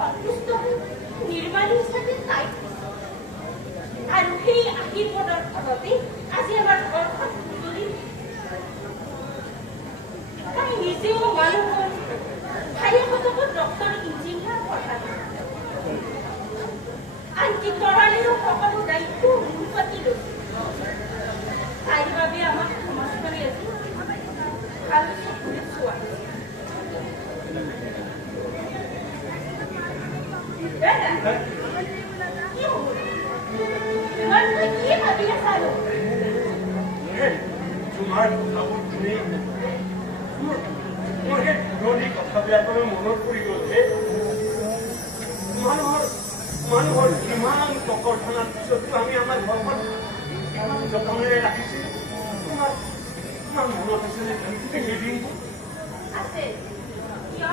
সন্তুষ্ট নিৰ্মালী হিচাপে তাই আৰু সেই আশীৰ্বাদৰ ফলতে আজি আমাৰ ঘৰখন তুলি তাই নিজেও মানুহৰ ঠাইখনত ডক্টৰ ইঞ্জিনিয়াৰ পঢ়ালে আনকি তৰালীৰো সকলো দায়িত্ব মোৰ পাতি লৈছে তাইৰ বাবে আমাক সমাজখনে আজি ভাল চকুৰে চোৱা তোমাৰ কথাবোৰ শুনি মোৰ সেই পুৰণি কথাবিলাকলৈ মনত পৰি গ'ল যে মানুহৰ কিমান ককৰ্থনাৰ পিছতো আমি আমাৰ ঘৰখন ইমান যতনেৰে ৰাখিছোঁ তোমাৰ মনত আছে নে সেইদিন আছে কিয়